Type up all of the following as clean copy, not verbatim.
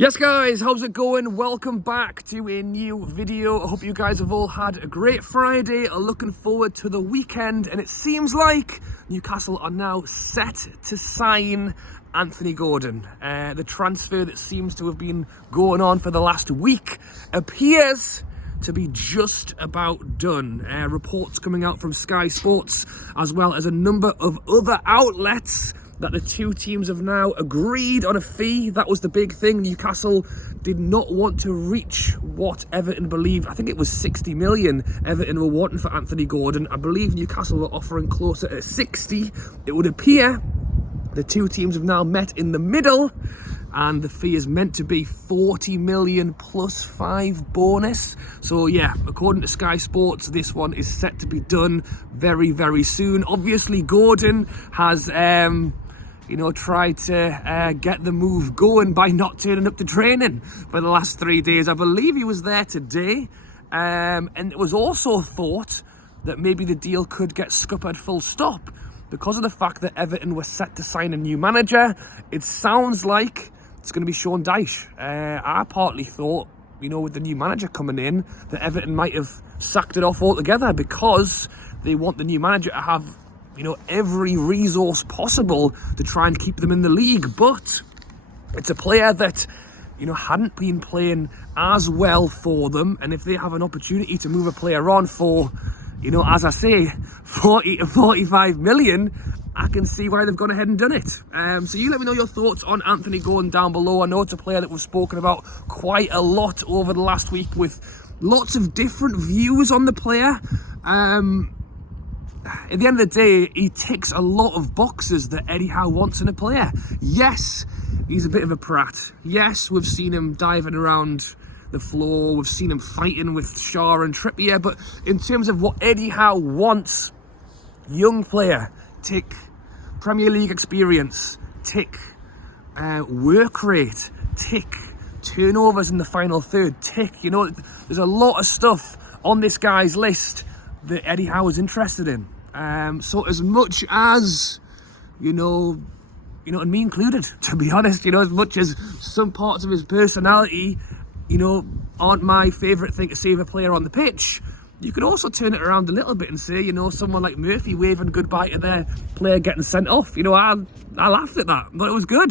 Yes guys, how's it going? Welcome back to a new video. I hope you guys have all had a great Friday, are looking forward to the weekend, and it seems like Newcastle are now set to sign Anthony Gordon. The transfer that seems to have been going on for the last week appears to be just about done. Reports coming out from Sky Sports as well as a number of other outlets that the two teams have now agreed on a fee. That was the big thing. Newcastle did not want to reach what Everton believed. I think it was 60 million Everton were wanting for Anthony Gordon. I believe Newcastle were offering closer to 60. It would appear the two teams have now met in the middle, and the fee is meant to be 40 million plus 5 bonus. So yeah, according to Sky Sports, this one is set to be done very, very soon. Obviously, Gordon has tried to get the move going by not turning up to training for the last 3 days. I believe he was there today. And it was also thought that maybe the deal could get scuppered full stop because of the fact that Everton were set to sign a new manager. It sounds like it's going to be Sean Dyche. I partly thought, with the new manager coming in, that Everton might have sacked it off altogether because they want the new manager to have every resource possible to try and keep them in the league. But it's a player that, hadn't been playing as well for them. And if they have an opportunity to move a player on for, as I say, 40 to 45 million, I can see why they've gone ahead and done it. So you let me know your thoughts on Anthony Gordon down below. I know it's a player that we've spoken about quite a lot over the last week with lots of different views on the player. At the end of the day, he ticks a lot of boxes that Eddie Howe wants in a player. Yes, he's a bit of a prat. Yes, we've seen him diving around the floor. We've seen him fighting with Shaw and Trippier. But in terms of what Eddie Howe wants, young player, tick. Premier League experience, tick. Work rate, tick. Turnovers in the final third, tick. There's a lot of stuff on this guy's list that Eddie Howe is interested in. So as much as, and me included, to be honest, as much as some parts of his personality, aren't my favourite thing to see of a player on the pitch, you could also turn it around a little bit and say, someone like Murphy waving goodbye to their player getting sent off. I laughed at that, but it was good.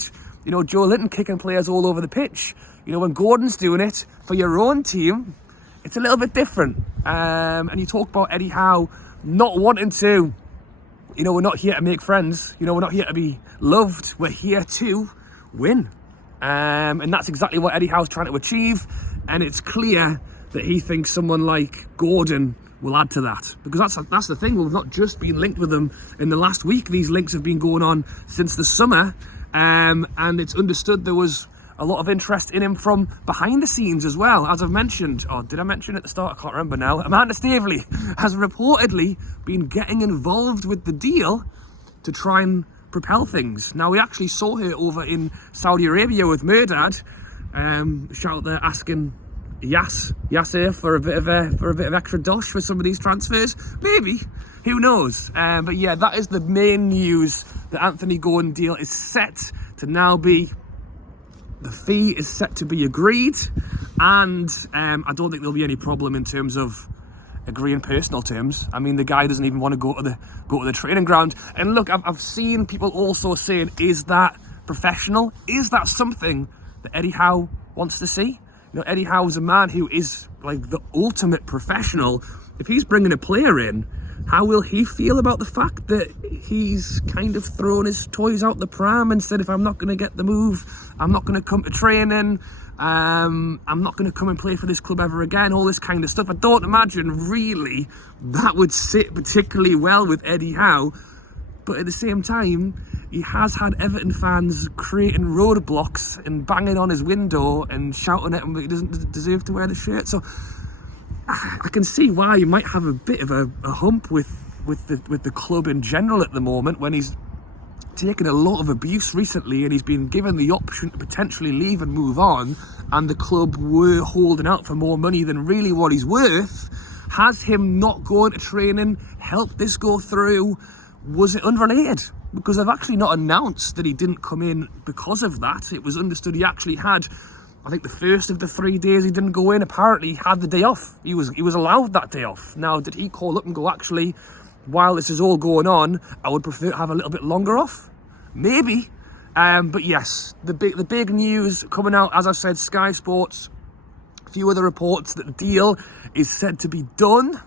Joe Linton kicking players all over the pitch. When Gordon's doing it for your own team, it's a little bit different. And you talk about Eddie Howe not wanting to, we're not here to make friends. We're not here to be loved. We're here to win. And that's exactly what Eddie Howe's trying to achieve. And it's clear that he thinks someone like Gordon will add to that. Because that's the thing. We've not just been linked with them in the last week. These links have been going on since the summer. And it's understood there was a lot of interest in him from behind the scenes as well. As I've mentioned, or did I mention at the start? I can't remember now. Amanda Staveley has reportedly been getting involved with the deal to try and propel things. Now, we actually saw her over in Saudi Arabia with Murdad. Shout out there asking Yasser for a bit of extra dosh for some of these transfers. Maybe, who knows? But yeah, that is the main news. The Anthony Gordon deal is set to now be. The fee is set to be agreed, and I don't think there'll be any problem in terms of agreeing personal terms. I mean, the guy doesn't even want to go to the training ground. And look, I've seen people also saying, is that professional? Is that something that Eddie Howe wants to see? Eddie Howe's a man who is like the ultimate professional. If he's bringing a player in, how will he feel about the fact that he's kind of thrown his toys out the pram and said, if I'm not going to get the move, I'm not going to come to training, I'm not going to come and play for this club ever again, all this kind of stuff. I don't imagine really that would sit particularly well with Eddie Howe. But at the same time, he has had Everton fans creating roadblocks and banging on his window and shouting at him that he doesn't deserve to wear the shirt. So I can see why you might have a bit of a hump with the club in general at the moment, when he's taken a lot of abuse recently and he's been given the option to potentially leave and move on, and the club were holding out for more money than really what he's worth. Has him not going to training helped this go through? Was it unrelated? Because they've actually not announced that he didn't come in because of that. It was understood he actually had I think the first of the 3 days he didn't go in, apparently he had the day off. He was allowed that day off. Now, did he call up and go, actually, while this is all going on, I would prefer to have a little bit longer off? Maybe. But yes, the big news coming out, as I said, Sky Sports, a few other reports that the deal is said to be done.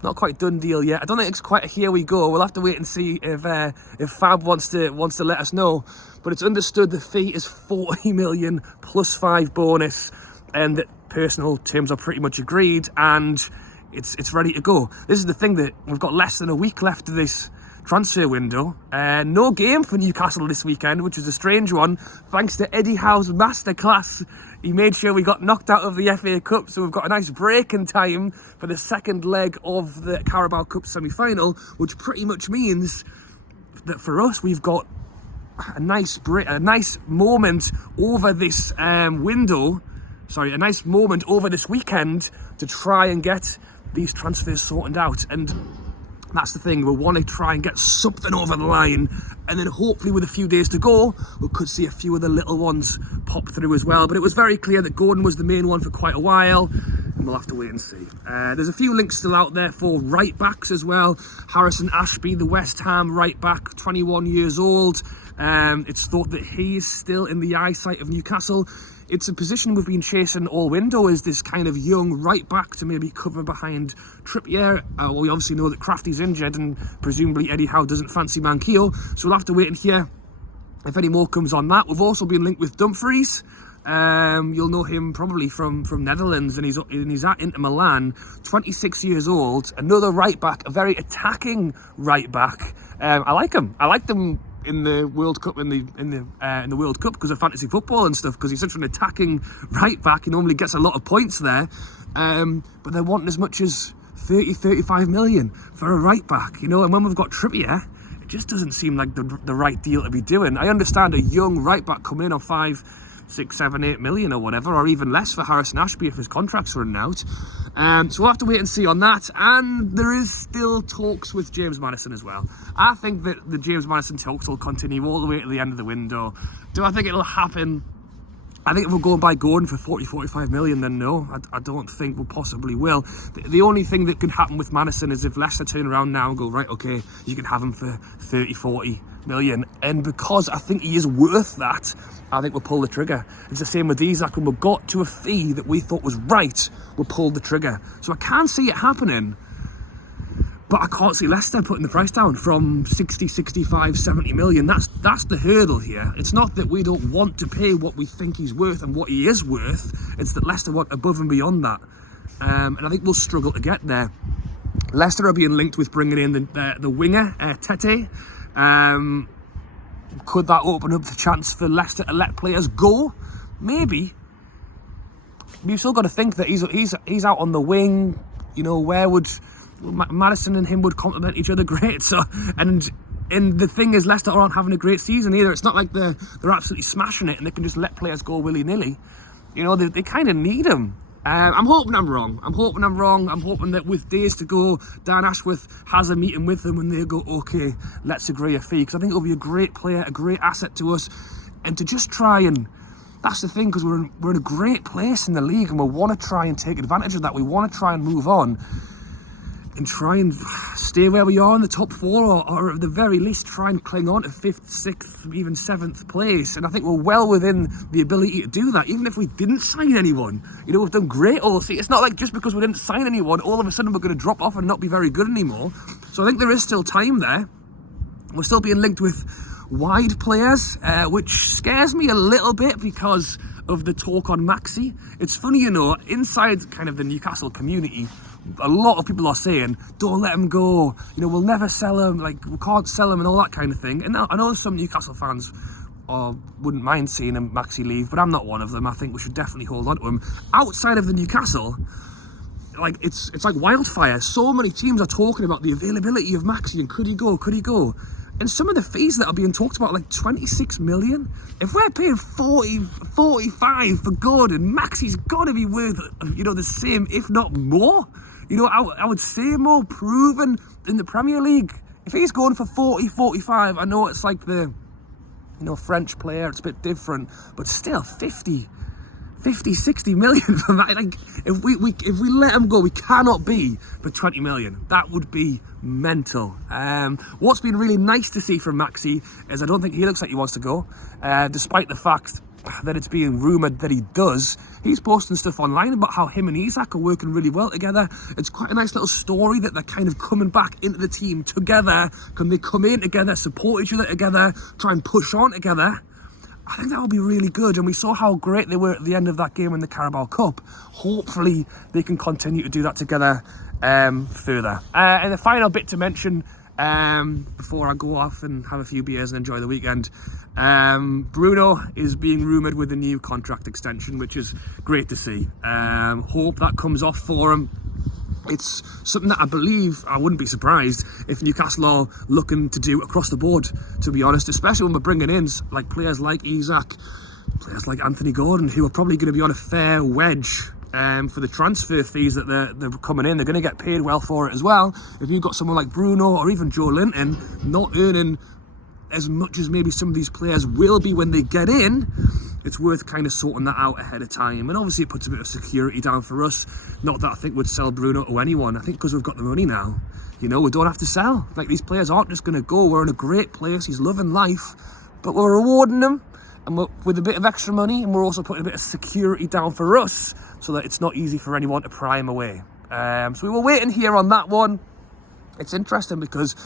Not quite done deal yet. I don't think it's quite a here we go. We'll have to wait and see if Fab wants to let us know. But it's understood the fee is 40 million plus 5 bonus, and that personal terms are pretty much agreed, and it's ready to go. This is the thing, that we've got less than a week left of this transfer window. No game for Newcastle this weekend, which is a strange one. Thanks to Eddie Howe's masterclass, he made sure we got knocked out of the FA Cup, so we've got a nice break in time for the second leg of the Carabao Cup semi-final, which pretty much means that for us, we've got a nice moment over this a nice moment over this weekend to try and get these transfers sorted out. And that's the thing, we want to try and get something over the line, and then hopefully with a few days to go, we could see a few of the little ones pop through as well. But it was very clear that Gordon was the main one for quite a while, and we'll have to wait and see. There's a few links still out there for right backs as well. Harrison Ashby, the West Ham right back, 21 years old. It's thought that he is still in the eyesight of Newcastle. It's a position we've been chasing all window, is this kind of young right back to maybe cover behind Trippier. We obviously know that Crafty's injured, and presumably Eddie Howe doesn't fancy Manquillo, so we'll have to wait and hear if any more comes on that. We've also been linked with Dumfries. You'll know him probably from Netherlands, and he's at Inter Milan, 26 years old, another right back, a very attacking right back. I like him. I liked him in the World Cup, in the World Cup, because of fantasy football and stuff, because he's such an attacking right back. He normally gets a lot of points there, but they're wanting as much as 35 million for a right back, you know. And when we've got Trippier, it just doesn't seem like the right deal to be doing. I understand a young right back come in on 5, 6, 7, 8 million or whatever, or even less for Harrison Ashby if his contract's running out. So we'll have to wait and see on that. And there is still talks with James Maddison as well. I think that the James Maddison talks will continue all the way to the end of the window. Do I think it'll happen? I think if we're going by Gordon for 40, 45 million, then no, I don't think we possibly will. The only thing that can happen with Maddison is if Leicester turn around now and go, right, okay, you can have him for 30, 40 million. And because I think he is worth that, I think we'll pull the trigger. It's the same with Isaac. When we got to a fee that we thought was right, we pulled the trigger. So I can't see it happening, but I can't see Leicester putting the price down from 60, 65, 70 million. That's the hurdle here. It's not that we don't want to pay what we think he's worth and what he is worth. It's that Leicester want above and beyond that. And I think we'll struggle to get there. Leicester are being linked with bringing in the winger, Tete. Could that open up the chance for Leicester to let players go? Maybe. You've still got to think that he's out on the wing. You know, where would Maddison and him would complement each other great. So and the thing is, Leicester aren't having a great season either. It's not like they're absolutely smashing it and they can just let players go willy-nilly. You know, they kind of need them. I'm hoping I'm wrong. I'm hoping that with days to go, Dan Ashworth has a meeting with them and they'll go, okay, let's agree a fee. Because I think it'll be a great player, a great asset to us. And to just try and, that's the thing, because we're in a great place in the league and we want to try and take advantage of that. We want to try and move on and try and stay where we are in the top 4, or at the very least try and cling on to 5th, 6th, even 7th place. And I think we're well within the ability to do that, even if we didn't sign anyone. You know, we've done great all season. It's not like just because we didn't sign anyone, all of a sudden we're going to drop off and not be very good anymore. So I think there is still time there. We're still being linked with wide players, which scares me a little bit because of the talk on Maxi. It's funny, you know, inside kind of the Newcastle community, a lot of people are saying, don't let him go, you know, we'll never sell him, like, we can't sell him and all that kind of thing. And I know some Newcastle fans wouldn't mind seeing him Maxi leave, but I'm not one of them. I think we should definitely hold on to him. Outside of the Newcastle, like, it's like wildfire. So many teams are talking about the availability of Maxi and could he go? And some of the fees that are being talked about, like 26 million. If we're paying 40, 45 for Gordon, Maxi's got to be worth, you know, the same, if not more. You know, I would say more, proven in the Premier League. If he's going for 40, 45, I know it's like the, you know, French player, it's a bit different, but still 50. 50, 60 million for that. Like, if we let him go, we cannot be for 20 million. That would be mental. What's been really nice to see from Maxi is I don't think he looks like he wants to go, despite the fact that it's being rumoured that he does. He's posting stuff online about how him and Isak are working really well together. It's quite a nice little story that they're kind of coming back into the team together. Can they come in together, support each other together, try and push on together? I think that will be really good, and we saw how great they were at the end of that game in the Carabao Cup. Hopefully they can continue to do that together further. And the final bit to mention before I go off and have a few beers and enjoy the weekend, Bruno is being rumoured with a new contract extension, which is great to see. Hope that comes off for him. It's something that I believe, I wouldn't be surprised if Newcastle are looking to do across the board, to be honest, especially when we're bringing in like players like Isak, players like Anthony Gordon, who are probably going to be on a fair wedge for the transfer fees that they're coming in. They're going to get paid well for it as well. If you've got someone like Bruno or even Joe Linton not earning as much as maybe some of these players will be when they get in, it's worth kind of sorting that out ahead of time. And obviously it puts a bit of security down for us. Not that I think we'd sell Bruno to anyone. I think because we've got the money now, you know, we don't have to sell. Like, these players aren't just going to go. We're in a great place. He's loving life, but we're rewarding him and with a bit of extra money, and we're also putting a bit of security down for us so that it's not easy for anyone to pry him away. So we were waiting here on that one. It's interesting because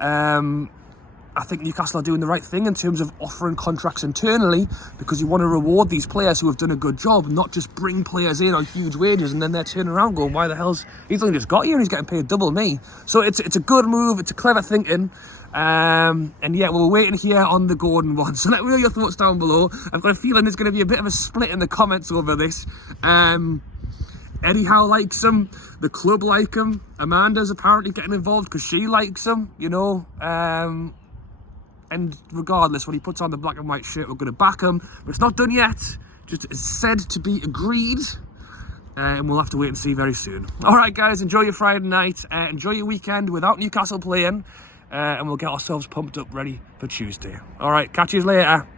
I think Newcastle are doing the right thing in terms of offering contracts internally, because you want to reward these players who have done a good job, not just bring players in on huge wages and then they're turning around going, why the hell's he's only just got here and he's getting paid double me. So it's a good move, it's a clever thinking. And yeah, we're waiting here on the Gordon one, so let me know your thoughts down below. I've got a feeling there's going to be a bit of a split in the comments over this. Eddie Howe likes him, the club like him, Amanda's apparently getting involved because she likes him, you know. And regardless, when he puts on the black and white shirt, we're going to back him. But it's not done yet. Just it's said to be agreed. And we'll have to wait and see very soon. All right, guys, enjoy your Friday night. Enjoy your weekend without Newcastle playing. And we'll get ourselves pumped up ready for Tuesday. All right, catch you later.